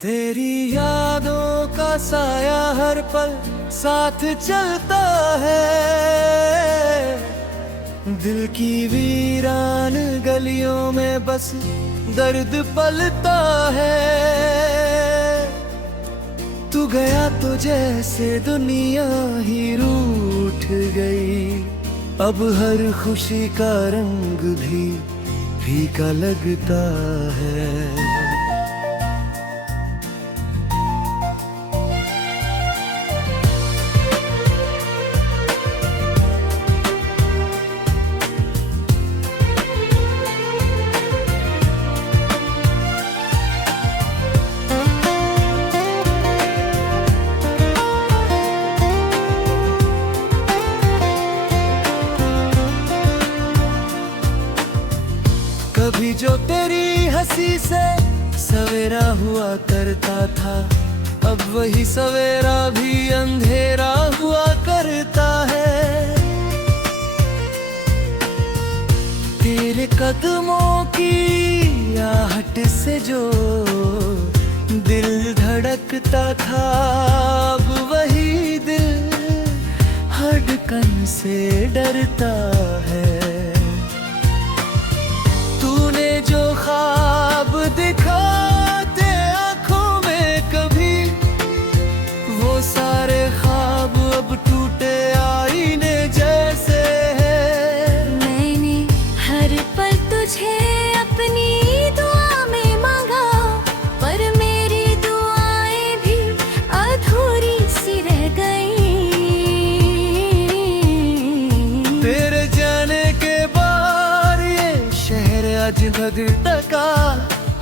तेरी यादों का साया हर पल साथ चलता है। दिल की वीरान गलियों में बस दर्द पलता है। तू गया तो जैसे दुनिया ही रूठ गई। अब हर खुशी का रंग भी फीका लगता है। कभी जो तेरी हंसी से सवेरा हुआ करता था, अब वही सवेरा भी अंधेरा हुआ करता है। तेरे कदमों की आहट से जो दिल धड़कता था, अब वही दिल धड़कन से डरता है। जो ख्वाब दिखाते आंखों में कभी, वो सारे ख्वाब अब टूटे आईने जैसे हैं। मैंने हर पल तुझे अपनी दुआ में मांगा, पर मेरी दुआएं भी अधूरी सी रह गईं। तेरे जाने के बाद ये शहर आज भगता,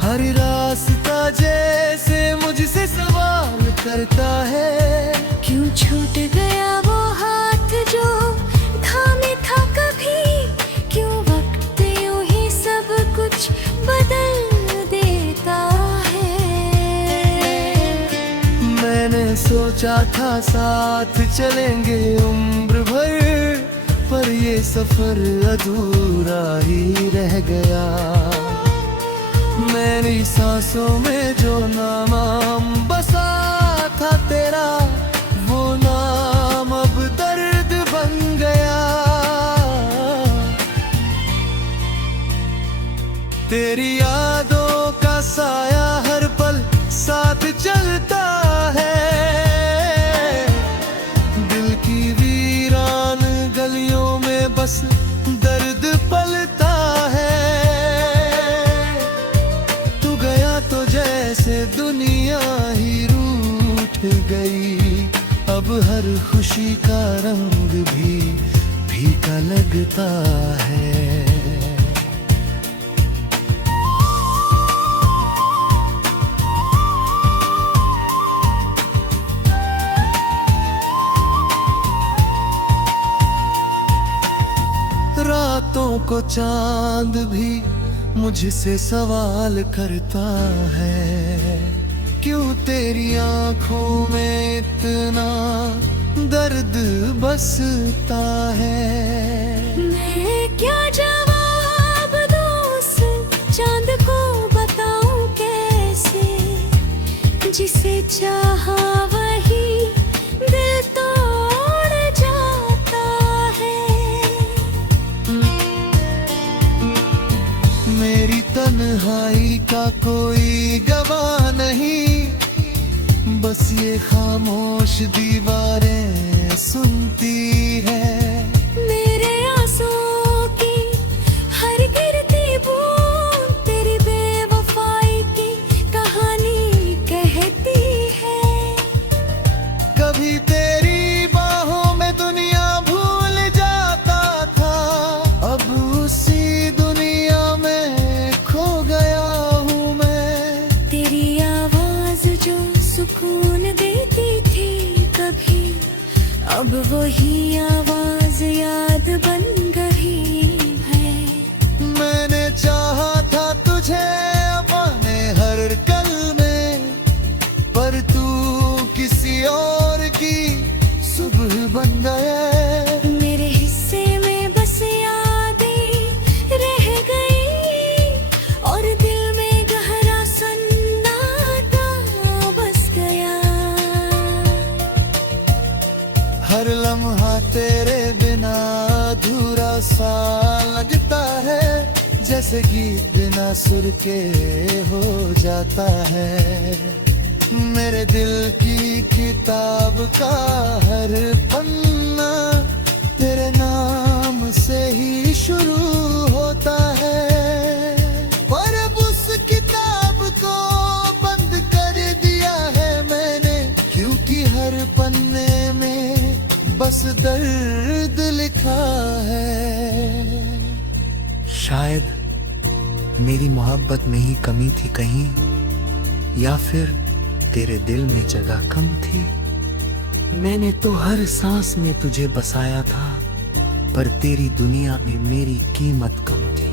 हर रास्ता जैसे मुझसे सवाल करता है। क्यों छूट गया वो हाथ जो थामे था कभी, क्यों वक्त यूं ही सब कुछ बदल देता है। मैंने सोचा था साथ चलेंगे उम्र भर, पर ये सफर अधूरा ही रह गया। मेरी सांसों में जो नाम बसा था तेरा, वो नाम अब दर्द बन गया। तेरी यादों का साया हर पल साथ चलता है। दिल की वीरान गलियों में बस दर्द पलता है। तू गया तो जैसे दुनिया ही रूठ गई। अब हर खुशी का रंग भी फीका लगता है। रातों को चांद भी मुझसे सवाल करता है, क्यों तेरी आंखों में इतना दर्द बसता है। मैं क्या जवाब दूं उस चांद को, बताऊं कैसे, जिसे चाहा वही दिल तोड़ जाता है। मेरी तन्हाई का कोई गवाह नहीं, बस ये खामोश दीवारें सुनती है। मेरे आंसुओं की हर गिरती बूंद तेरी बेवफाई की कहानी कहती है। कभी तेरी बाहों में दुनिया भूल जाता था, अब उसी दुनिया में खो गया हूँ मैं। तेरी आवाज जो सुकून देती थी कभी, अब वही आवाज याद बन गई है। मैंने चाहा था तुझे अपने हर कल में, पर तू किसी और की सुबह बन गया। मेरे हिस्से में बस यादें रह गई, और दिल में गहरा सन्नाटा जैसे गीत बिना सुर के हो जाता है। मेरे दिल की किताब का हर पन्ना तेरे नाम से ही शुरू होता है। पर अब उस किताब को बंद कर दिया है मैंने, क्योंकि हर पन्ने में बस दर्द लिखा है। शायद मेरी मोहब्बत में ही कमी थी कहीं, या फिर तेरे दिल में जगह कम थी। मैंने तो हर सांस में तुझे बसाया था, पर तेरी दुनिया में मेरी कीमत कम थी।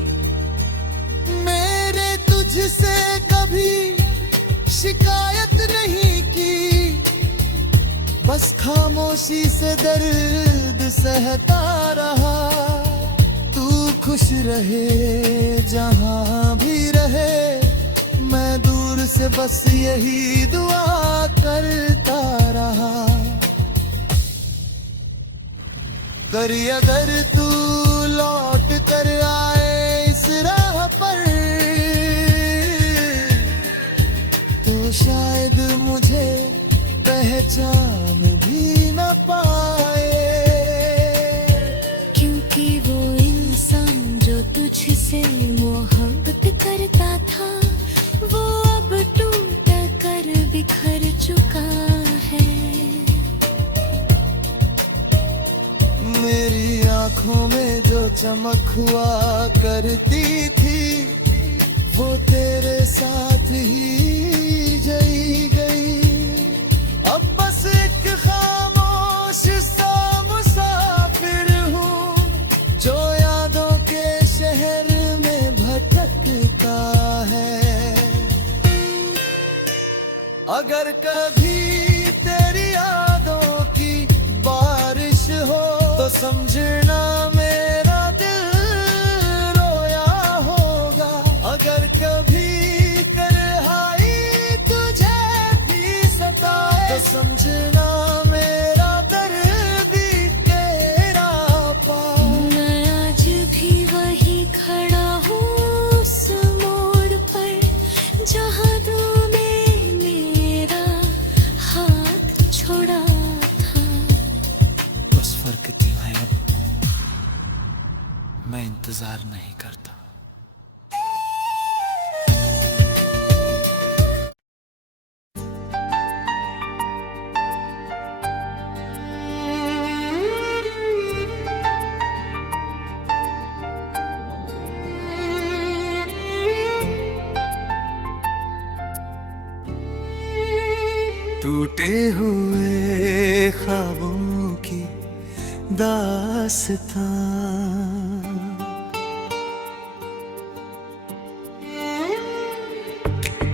मैंने तुझसे कभी शिकायत नहीं की, बस खामोशी से दर्द सहता रहा। तू खुश रहे जहां भी रहे, मैं दूर से बस यही दुआ करता रहा। करी अगर तू लौट कर आए इस राह पर, तो शायद मुझे पहचान भी न पाए। क्योंकि वो इंसान जो तुझसे मोहब्बत करता था, वो अब टूट कर बिखर चुका है। मेरी आंखों में जो चमक हुआ करती थी, वो तेरे साथ ही जई गई। अब बस एक खामोश सा मुसाफिर हूँ, जो यादों के शहर में भटकता है। अगर कभी तेरी यादों की बारिश हो, तो समझना मेरा दिल रोया होगा। अगर कभी तन्हाई तुझे भी सताए, तो समझना मेरा दर्द भी तेरा पाए। मैं आज भी वही खड़ा हूँ उस मोड़ पर, जहाँ तूने मेरा हाथ छोड़ा था। बस फर्क की है अब मैं इंतजार नहीं करता। टूटे हुए ख्वाबों की दास्तां,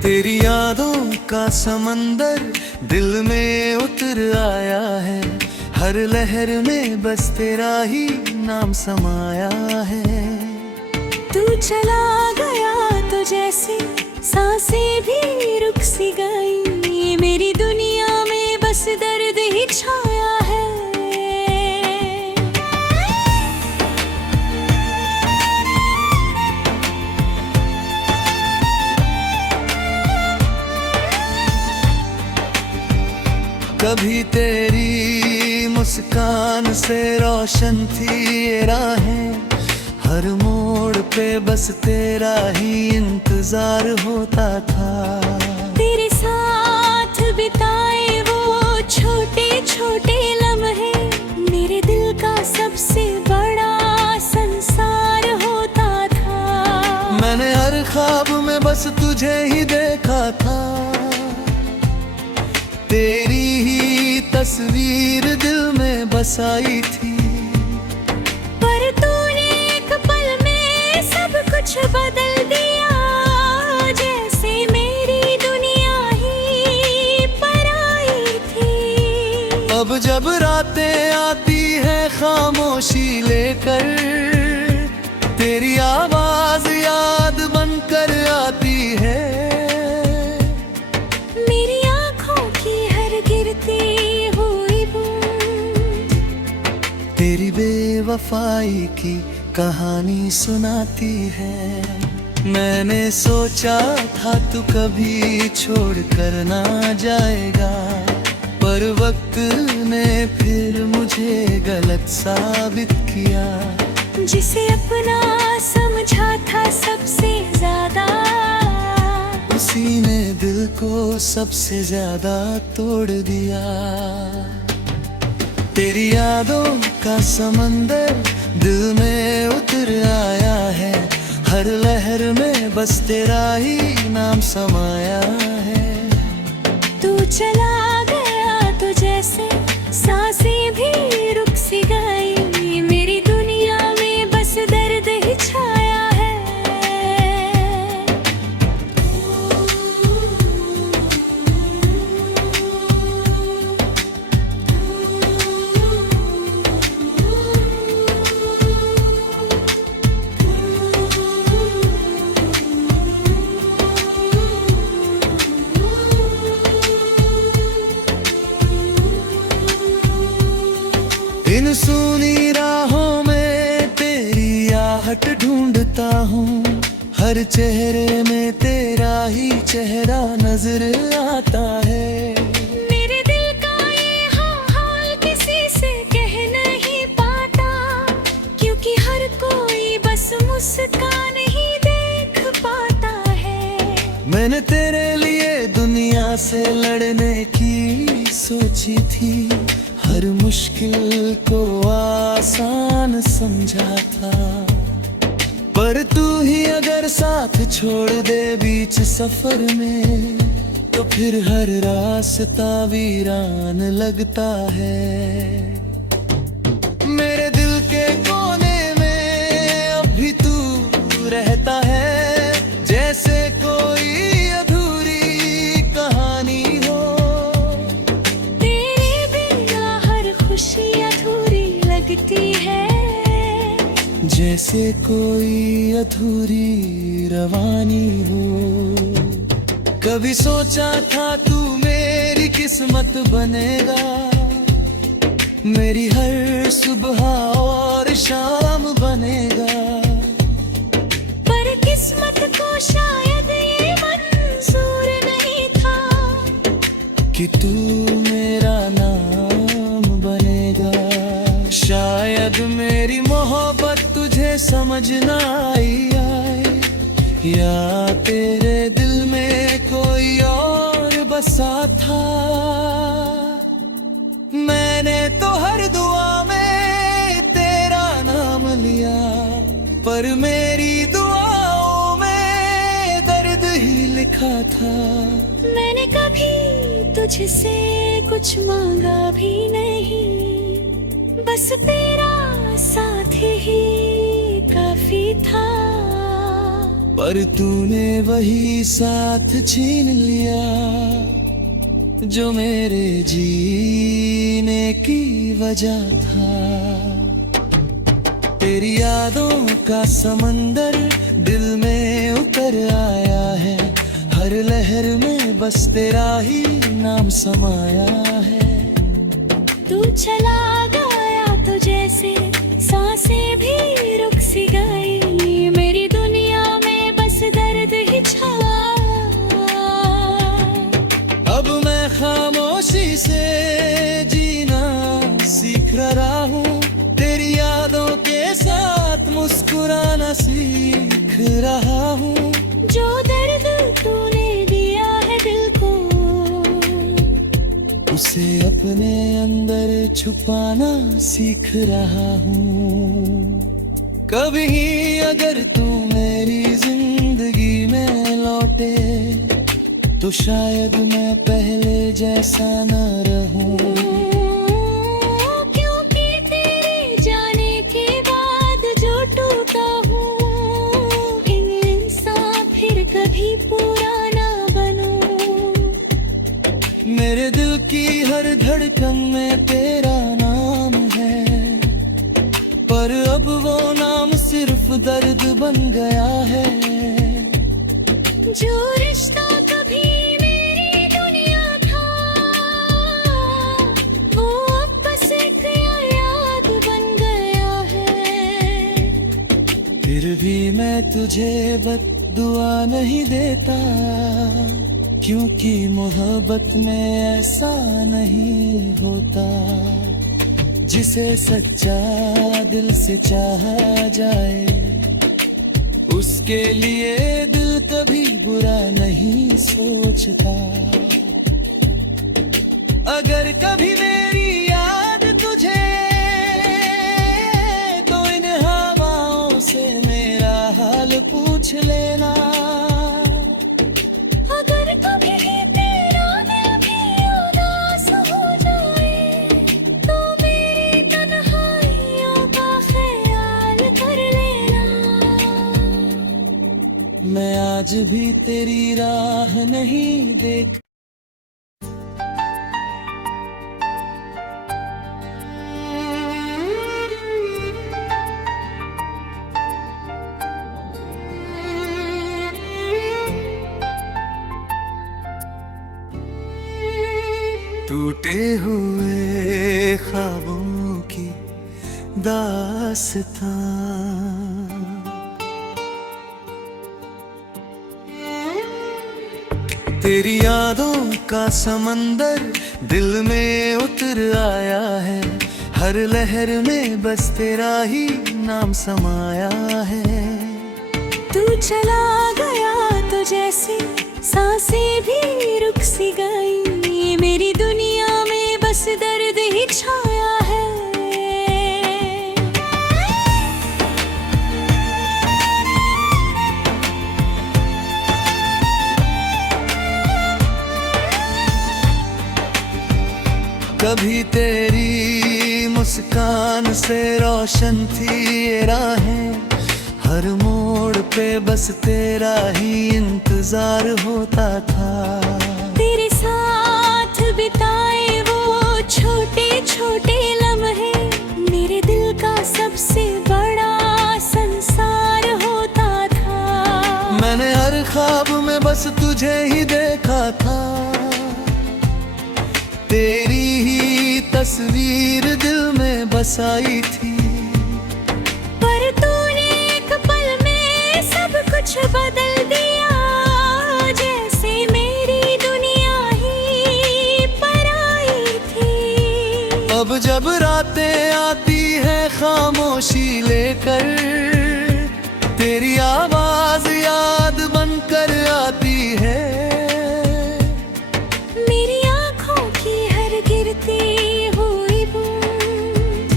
तेरी यादों का समंदर दिल में उतर आया है। हर लहर में बस तेरा ही नाम समाया है। तू चला गया तो जैसे सांसें भी रुक सी गई, मेरी दुनिया में बस दर्द ही छाया है। कभी तेरी मुस्कान से रोशन थी ये राहें, हर मोड़ पे बस तेरा ही इंतजार होता था। तेरे साथ बिताए वो छोटे छोटे लम्हे, मेरे दिल का सबसे बड़ा संसार होता था। मैंने हर ख्वाब में बस तुझे ही देखा था, तेरी ही तस्वीर दिल में बसाई थी। पर तूने एक पल में सब कुछ बदल दिया, जैसे मेरी दुनिया ही पराई थी। अब जब रातें आती है खामोशी लेकर, तेरी आवाज याद बनकर आती है। मेरी आंखों की हर गिरती हुई बूंद तेरी बेवफाई की कहानी सुनाती है। मैंने सोचा था तू कभी छोड़ कर ना जाएगा, पर वक्त ने फिर मुझे गलत साबित किया। जिसे अपना समझा था सबसे ज्यादा, उसी ने दिल को सबसे ज्यादा तोड़ दिया। तेरी यादों का समंदर दिल में उतर आया है, हर लहर में बस तेरा ही नाम समाया है। तू चला गया तो जैसे सांसें भी रुक सी गई, मेरी दुनिया में बस दर्द ही छाया है। इन सूनी राहों में तेरी आहट ढूंढता हूँ, हर चेहरे में तेरा ही चेहरा नजर आता है। मेरे दिल का ये हाल किसी से कह नहीं पाता, क्योंकि हर कोई बस मुस्कान ही देख पाता है। मैंने तेरे लिए दुनिया से लड़ने की सोची थी, हर मुश्किल को आसान समझा था, पर तू ही अगर साथ छोड़ दे बीच सफर में, तो फिर हर रास्ता वीरान लगता है। मेरे दिल के कोने में अब भी तू रहता है, जैसे कोई अधूरी कहानी हो। तेरे बिना हर खुशी अधूरी लगती है, जैसे कोई अधूरी रवानी हो। कभी सोचा था तू मेरी किस्मत बनेगा, मेरी हर सुबह और शाम बनेगा, पर किस्मत को शायद ये मंजूर नहीं था कि तू मेरा नाम बनेगा। शायद मेरी मोहब्बत तुझे समझ ना आई आए, या तेरे दिल में कोई और बसा था। मैंने तो हर दुआ में तेरा नाम लिया, पर मेरी दुआओं में दर्द ही लिखा था। मैंने कभी तुझसे कुछ मांगा भी नहीं, बस तेरा साथ ही काफी था, पर तूने वही साथ छीन लिया जो मेरे जीने की वजह था। तेरी यादों का समंदर दिल में उतर आया है, हर लहर में बस तेरा ही नाम समाया है। तू चला गया तो जैसे सांसें भी रुक सी गई, मेरी दुनिया में बस दर्द ही छाया। अब मैं खामोशी से जीना सीख रहा हूँ, तेरी यादों के साथ मुस्कुराना सीख रहा हूँ। जो दर्द तूने दिया है दिल को, उसे अपने अंदर छुपाना सीख रहा हूँ। कभी अगर तू मेरी जिंदगी में लौटे, तो शायद मैं पहले जैसा न रहूं। क्योंकि तेरे जाने के बाद जो टूटा हूँ, इंसान फिर कभी पूरा ना बनूं। मेरे दिल की हर धड़कन में तेरा नाम है, पर अब वो नाम सिर्फ दर्द बन गया है। जो रिश्ता कभी मेरी दुनिया था, वो अब बस एक याद बन गया है। फिर भी मैं तुझे दुआ नहीं देता, क्योंकि मोहब्बत में ऐसा नहीं होता। जिसे सच्चा दिल से चाहा जाए, उसके लिए दिल कभी बुरा नहीं सोचता। अगर कभी मेरी याद तुझे, तो इन हवाओं से मेरा हाल पूछ लेना। अगर कभी तेरा दिल भी उदास हो जाए, तो मेरी तन्हाइयों का ख्याल कर लेना। मैं आज भी तेरी राह नहीं देख। टूटे हुए ख्वाबों की दास्तां, तेरी यादों का समंदर दिल में उतर आया है। हर लहर में बस तेरा ही नाम समाया है। तू चला गया तो जैसे सांसें भी रुक सी गई। मेरी दुनिया में बस दर्द ही छाया है। कभी तेरी मुस्कान से रोशन थी ये राहें। हर मोड़ पे बस तेरा ही इंतजार होता था। तेरे साथ बिताए वो छोटे छोटे लम्हे, मेरे दिल का सबसे बड़ा संसार होता था। मैंने हर ख्वाब में बस तुझे ही देखा था। तेरी ही तस्वीर दिल में बसाई थी। पर तूने एक पल में सब कुछ बदल दिया। जैसे मेरी दुनिया ही पराई थी। अब जब रातें आती है खामोशी लेकर, तेरी आवाज याद बनकर आती है। मेरी आंखों की हर गिरती हुई बूंद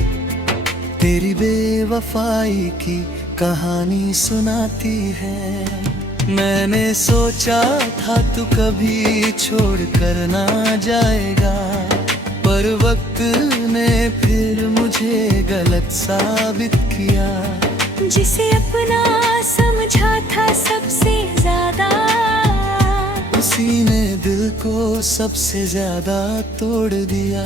तेरी बेवफाई की कहानी सुनाती है। मैंने सोचा था तू कभी छोड़ कर ना जाएगा, पर वक्त ने फिर मुझे गलत साबित किया। जिसे अपना समझा था सबसे ज्यादा, उसी ने दिल को सबसे ज्यादा तोड़ दिया।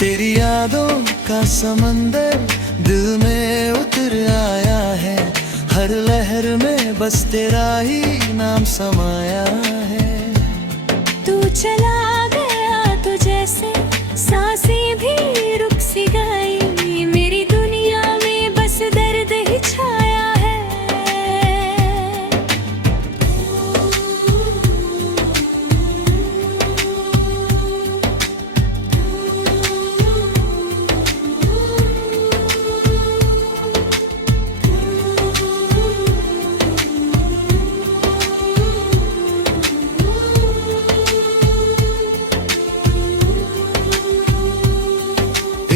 तेरी यादों का समंदर दिल में उतर आया है। हर लहर में बस तेरा ही नाम समाया है। तू चला गया तो जैसे सांसें भी रुक सी गई। मेरी दुनिया में बस दर्द ही छाया है।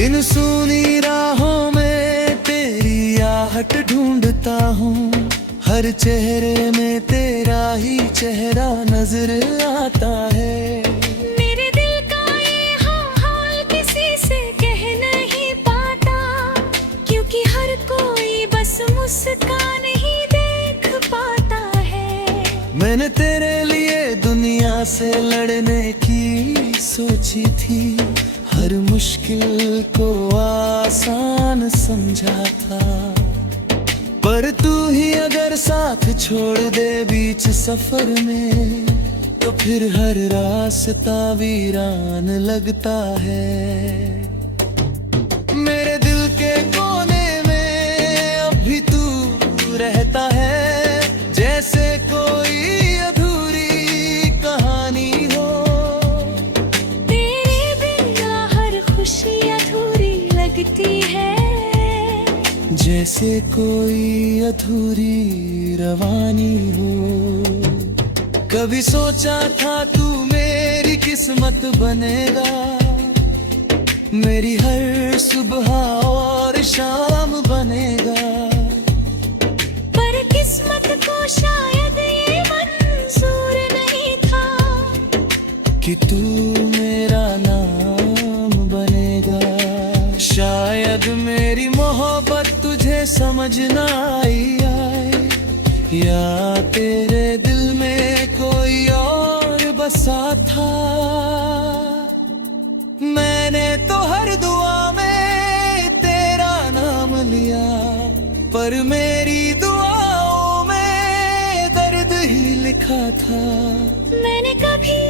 इन सूनी राहों में तेरी आहट ढूंढता हूँ। हर चेहरे में तेरा ही चेहरा नजर आता है। मेरे दिल का ये हाल किसी से कह नहीं पाता, क्योंकि हर कोई बस मुस्कान ही देख पाता है। मैंने तेरे लिए दुनिया से लड़ने की सोची थी। हर मुश्किल को आसान समझा था, पर तू ही अगर साथ छोड़ दे बीच सफर में, तो फिर हर रास्ता वीरान लगता है। मेरे दिल के कोने में अब भी तू रहता है। जैसे कोई अधूरी रवानी हो। कभी सोचा था तू मेरी किस्मत बनेगा, मेरी हर सुबह और शाम बनेगा। पर किस्मत को शायद ये मंजूर नहीं था कि तू मेरा नाम बनेगा। शायद मेरी मोहब्बत तुझे समझ ना आए, या तेरे दिल में कोई और बसा था। मैंने तो हर दुआ में तेरा नाम लिया, पर मेरी दुआओं में दर्द ही लिखा था। मैंने कभी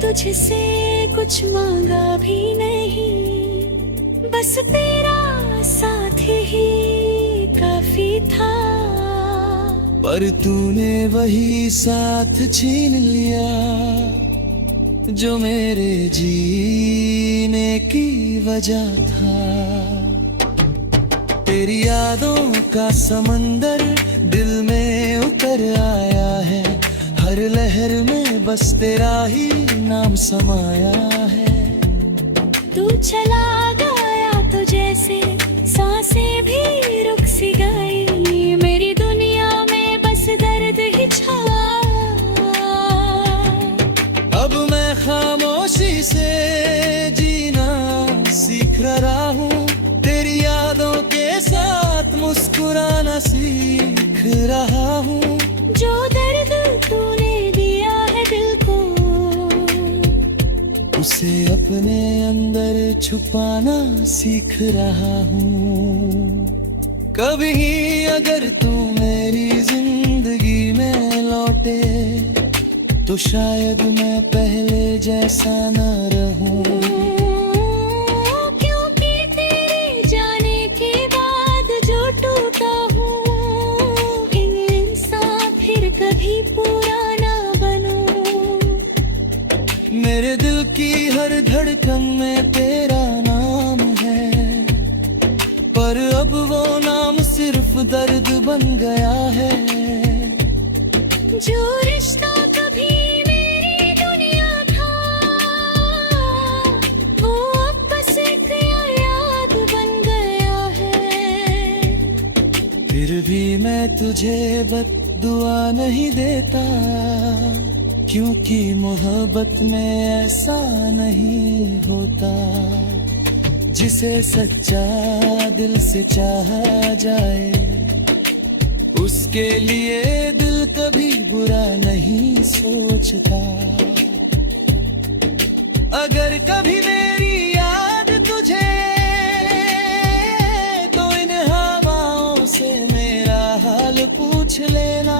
तुझसे कुछ मांगा भी नहीं, बस तेरा साथ ही काफी था। पर तूने वही साथ छीन लिया जो मेरे जीने की वजह था। तेरी यादों का समंदर दिल में उतर आया है, हर लहर में बस तेरा ही नाम समाया है। तू चला गया तो जैसे सांसें भी रुक सी गई, मेरी दुनिया में बस दर्द ही छाया। अब मैं खामोशी से जीना सीख रहा हूँ, तेरी यादों के साथ मुस्कुराना सीख रहा हूँ। जो दर्द तूने दिया है दिल को, उसे अपने अंदर छुपाना सीख रहा हूँ। कभी अगर तू मेरी जिंदगी में लौटे, तो शायद मैं पहले जैसा न रहूं। क्योंकि तेरे जाने के बाद जो टूटा हूँ, इंसान फिर कभी पूरा ना बनूं। मेरे दिल की हर धड़कन में तेरा नाम है, पर अब वो नाम सिर्फ दर्द बन गया है। जो रिश्ता कभी मेरी दुनिया था, वो अब बस एक याद बन गया है। फिर भी मैं तुझे बद्दुआ नहीं देता, क्योंकि मोहब्बत में ऐसा नहीं होता। जिसे सच्चा दिल से चाहा जाए, उसके लिए दिल कभी बुरा नहीं सोचता। अगर कभी मेरी याद तुझे, तो इन हवाओं से मेरा हाल पूछ लेना।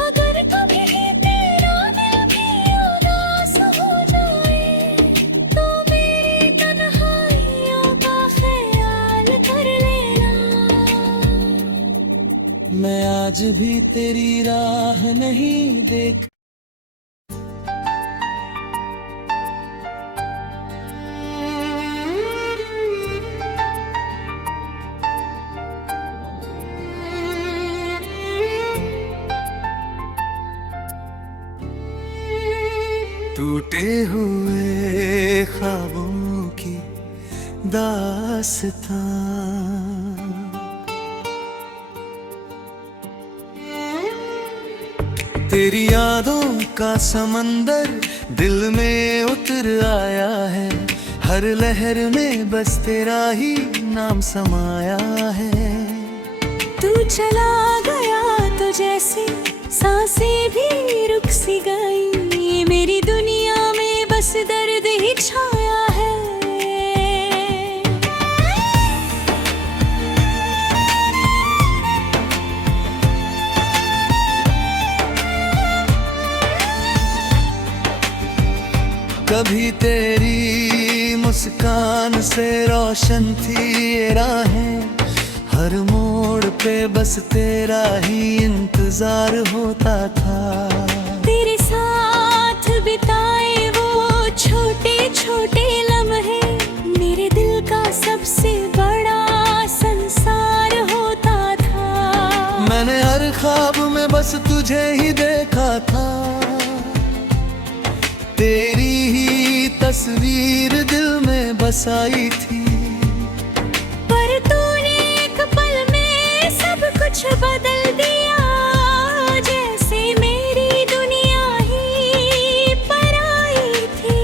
अगर कभी तेरा दिल भी उदास हो जाए, तो मेरी तन्हाइयों का ख्याल कर लेना। मैं आज भी तेरी राह नहीं देख। टूटे हुए ख्वाबों की दास्तां, तेरी यादों का समंदर दिल में उतर आया है, हर लहर में बस तेरा ही नाम समाया है। तू चला गया तो जैसे सांसें भी रुक सी गई, मेरी दुनिया में बस दर्द ही छाया है। कभी तेरी मुस्कान से रोशन थी ये राहें, हर मोड़ पे बस तेरा ही इंतजार होता था। तेरे साथ बिताए वो छोटे छोटे लम्हे, मेरे दिल का सबसे बड़ा संसार बसाई थी। पर तूने एक पल में सब कुछ बदल दिया, जैसे मेरी दुनिया ही पराई थी।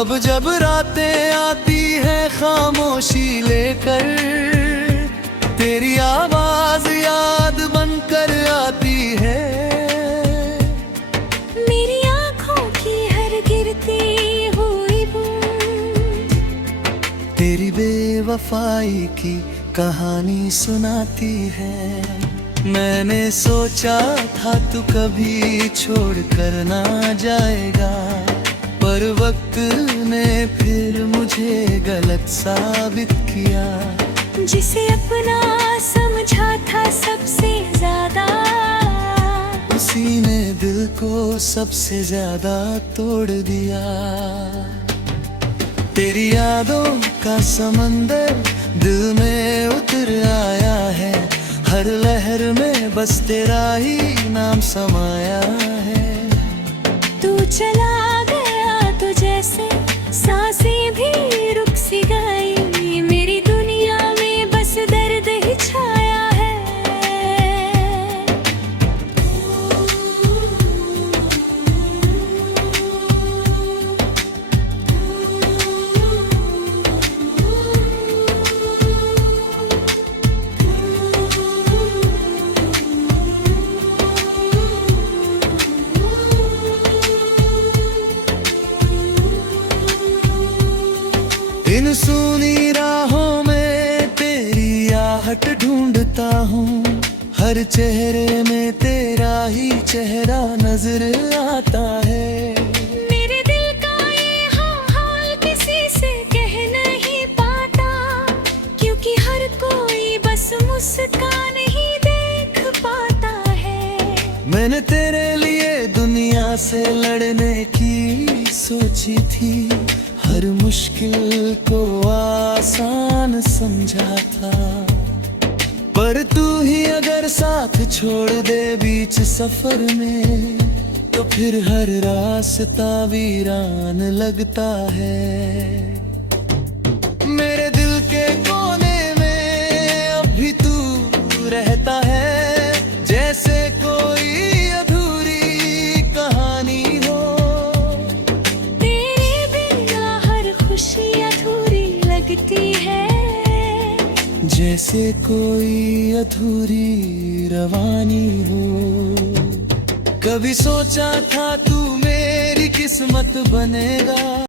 अब जब रातें आती है खामोशी लेकर, तेरी आवाज याद बनकर आती है। मेरी आँखों की हर गिरती हुई बूंद तेरी बेवफाई की कहानी सुनाती है। मैंने सोचा था तू कभी छोड़ कर ना जाएगा, पर वक्त ने फिर मुझे गलत साबित किया। जिसे अपना समझा था सबसे ज्यादा, उसी ने दिल को सबसे ज्यादा तोड़ दिया। तेरी यादों का समंदर दिल में उतर आया है, हर लहर में बस तेरा ही नाम समाया है। तू चला गया तो जैसे सांसें भी रुक सी गई, मेरी दुनिया में बस दर्द ही छाया है। इन सूनी राहों में तेरी आहट ढूंढता हूँ, हर चेहरे में तेरा ही चेहरा नजर आता है। मेरे दिल का ये हाल किसी से कह नहीं पाता, क्योंकि हर कोई बस मुस्कान ही देख पाता है। मैंने तेरे लिए दुनिया से लड़ने की सोची थी, हर मुश्किल को आसान समझा था। पर तू ही अगर साथ छोड़ दे बीच सफर में, तो फिर हर रास्ता वीरान लगता है। मेरे दिल के कोने में अब भी तू रहता है, जैसे कोई अधूरी कहानी हो। तेरे बिना हर खुशी अधूरी लगती है, जैसे कोई अधूरी रवानी हो। कभी सोचा था तू मेरी किस्मत बनेगा।